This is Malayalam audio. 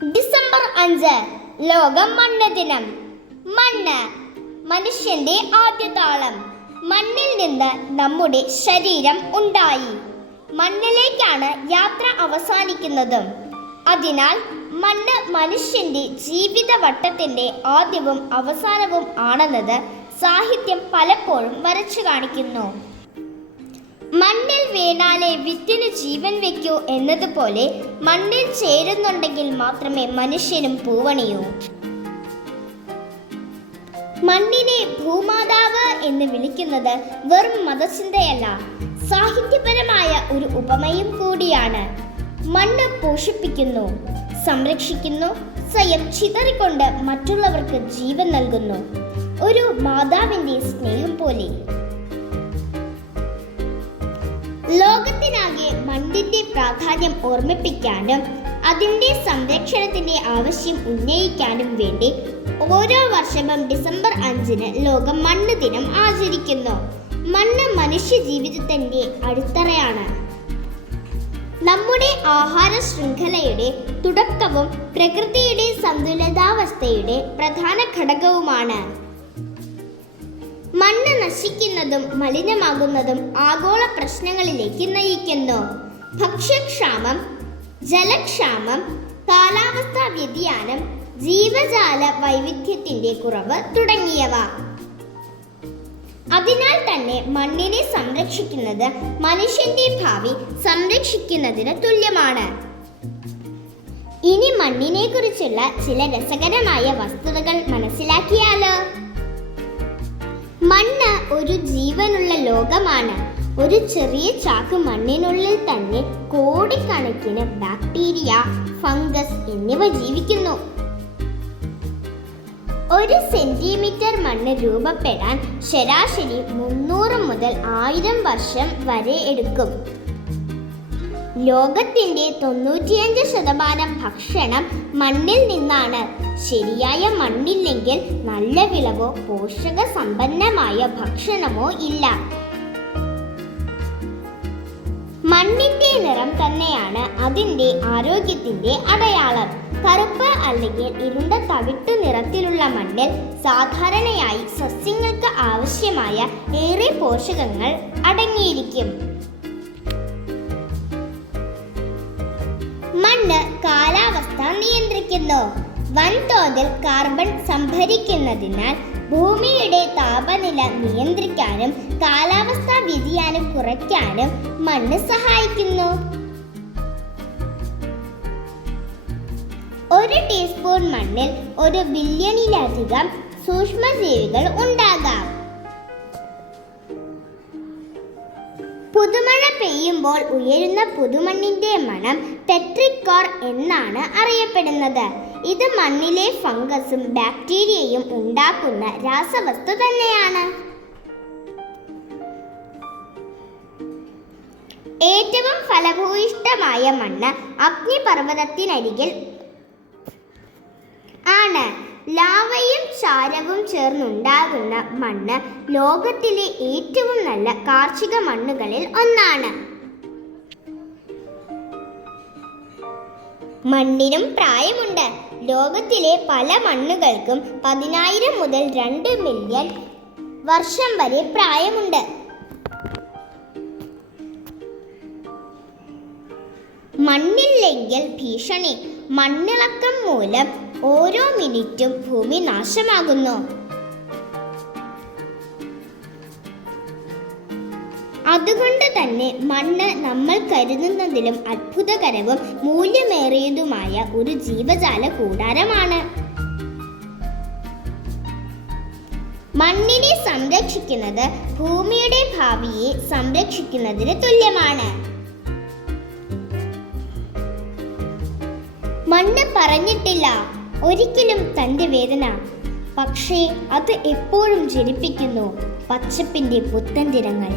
ഡിസംബർ 5 ലോക മണ്ണ് ദിനം. മണ്ണ് മനുഷ്യന്റെ ആദ്യ താളം. മണ്ണിൽ നിന്ന് നമ്മുടെ ശരീരം ഉണ്ടായി. മണ്ണിലേക്കാണ് യാത്ര അവസാനിക്കുന്നതും. അതിനാൽ മണ്ണ് മനുഷ്യന്റെ ജീവിത വട്ടത്തിന്റെ ആദ്യവും അവസാനവും ആണെന്നത് സാഹിത്യം പലപ്പോഴും വരച്ചു കാണിക്കുന്നു. മണ്ണിൽ വീണാലേ വിത്തിന് ജീവൻ വെക്കൂ എന്നതുപോലെ മണ്ണിൽ ചേരുന്നുണ്ടെങ്കിൽ മാത്രമേ മനുഷ്യനും പൂവണിയൂ. മണ്ണിനെ ഭൂമാതാവ് എന്ന് വിളിക്കുന്നത് വെറും മതചിന്തയല്ല, സാഹിത്യപരമായ ഒരു ഉപമയും കൂടിയാണ്. മണ്ണ് പോഷിപ്പിക്കുന്നു, സംരക്ഷിക്കുന്നു, സ്വയം ചിതറിക്കൊണ്ട് മറ്റുള്ളവർക്ക് ജീവൻ നൽകുന്നു. ഒരു മാതാവിന്റെ സ്നേഹം പോലെ. ലോകത്തിനാകെ മണ്ണിന്റെ പ്രാധാന്യം ഓർമ്മിപ്പിക്കാനും അതിന്റെ സംരക്ഷണത്തിന്റെ ആവശ്യം ഉന്നയിക്കാനും വേണ്ടി ഓരോ വർഷവും ഡിസംബർ 5 ലോക മണ്ണ് ദിനം ആചരിക്കുന്നു. മണ്ണ് മനുഷ്യ ജീവിതത്തിന്റെ അടിത്തറയാണ്. നമ്മുടെ ആഹാര ശൃംഖലയുടെ തുടക്കവും പ്രകൃതിയുടെ സന്തുലിതാവസ്ഥയുടെ പ്രധാന ഘടകവുമാണ്. മണ്ണ് നശിക്കുന്നതും മലിനമാകുന്നതും ആഗോള പ്രശ്നങ്ങളിലേക്ക് നയിക്കുന്നു. ഭക്ഷ്യക്ഷാമം, ജലക്ഷാമം, കാലാവസ്ഥാ വ്യതിയാനം, ജീവജാല വൈവിധ്യത്തിന്റെ കുറവ് തുടങ്ങിയവ. അതിനാൽ തന്നെ മണ്ണിനെ സംരക്ഷിക്കുന്നത് മനുഷ്യന്റെ ഭാവി സംരക്ഷിക്കുന്നതിന് തുല്യമാണ്. ഇനി മണ്ണിനെ കുറിച്ചുള്ള ചില രസകരമായ വസ്തുതകൾ മനസ്സിലാക്കിയാലോ? മണ്ണ് ഒരു ജീവനുള്ള ലോകമാണ്. ഒരു ചെറിയ ചാക്ക് മണ്ണിനുള്ളിൽ തന്നെ കോടിക്കണക്കിന് ബാക്ടീരിയ, ഫംഗസ് എന്നിവ ജീവിക്കുന്നു. 1 സെന്റിമീറ്റർ മണ്ണ് രൂപപ്പെടാൻ ശരാശരി 300 മുതൽ 1000 വർഷം വരെ എടുക്കും. ലോകത്തിന്റെ 95% ഭക്ഷണം മണ്ണിൽ നിന്നാണ്. ശരിയായ മണ്ണില്ലെങ്കിൽ നല്ല വിളവോ പോഷക സമ്പന്നമായ ഭക്ഷണമോ ഇല്ല. മണ്ണിന്റെ നിറം തന്നെയാണ് അതിന്റെ ആരോഗ്യത്തിന്റെ അടയാളം. കറുപ്പ് അല്ലെങ്കിൽ ഇരുണ്ട തവിട്ടു നിറത്തിലുള്ള മണ്ണിൽ സാധാരണയായി സസ്യങ്ങൾക്ക് ആവശ്യമായ ഏറെ പോഷകങ്ങൾ അടങ്ങിയിരിക്കും. മണ്ണ് കാലാവസ്ഥ നിയന്ത്രിക്കുന്നു. വൻതോതിൽ കാർബൺ സംഭരിക്കുന്നതിനാൽ ഭൂമിയുടെ താപനില നിയന്ത്രിക്കാനും കാലാവസ്ഥാ വ്യതിയാനം കുറയ്ക്കാനും മണ്ണ് സഹായിക്കുന്നു. 1 ടീസ്പൂൺ മണ്ണിൽ 1 ബില്യണിലധികം സൂക്ഷ്മജീവികൾ ഉണ്ടാകാം. പുതുമഴ പെയ്യുമ്പോൾ ഉയരുന്ന പുതുമണ്ണിന്റെ മണം പെട്രിക്കോർ എന്നാണ് അറിയപ്പെടുന്നത്. ഇത് മണ്ണിലെ ഫംഗസും ബാക്ടീരിയയും ഉണ്ടാക്കുന്ന രാസവസ്തു തന്നെയാണ്. ഏറ്റവും ഫലഭൂയിഷ്ഠമായ മണ്ണ് അഗ്നിപർവ്വതത്തിനരികിൽ ആണ്. ലാവയും ചാരവും ചേർന്നുണ്ടാകുന്ന മണ്ണ് ലോകത്തിലെ ഏറ്റവും നല്ല കാർഷിക മണ്ണുകളിൽ ഒന്നാണ്. മണ്ണിനും പ്രായമുണ്ട്. ലോകത്തിലെ പല മണ്ണുകൾക്കും 10,000 മുതൽ 2 മില്യൺ വർഷം വരെ പ്രായമുണ്ട്. മണ്ണില്ലെങ്കിൽ ഭീഷണി. മണ്ണിളക്കം മൂലം ഓരോ മിനിറ്റും ഭൂമി നാശമാകുന്നു. അതുകൊണ്ട് തന്നെ മണ്ണ് നമ്മൾ കരുതുന്നതിലും അത്ഭുതകരവും മൂല്യമേറിയതുമായ ഒരു ജീവജാല കൂടാരമാണ്. മണ്ണിനെ സംരക്ഷിക്കുന്നത് ഭൂമിയുടെ ഭാവിയെ സംരക്ഷിക്കുന്നതിന് തുല്യമാണ്. മണ്ണ് പറഞ്ഞിട്ടില്ല ഒരിക്കലും തൻ്റെ വേദന, പക്ഷേ അത് എപ്പോഴും ജനിപ്പിക്കുന്നു പച്ചപ്പിന്റെ പുത്തൻ ദിനങ്ങൾ.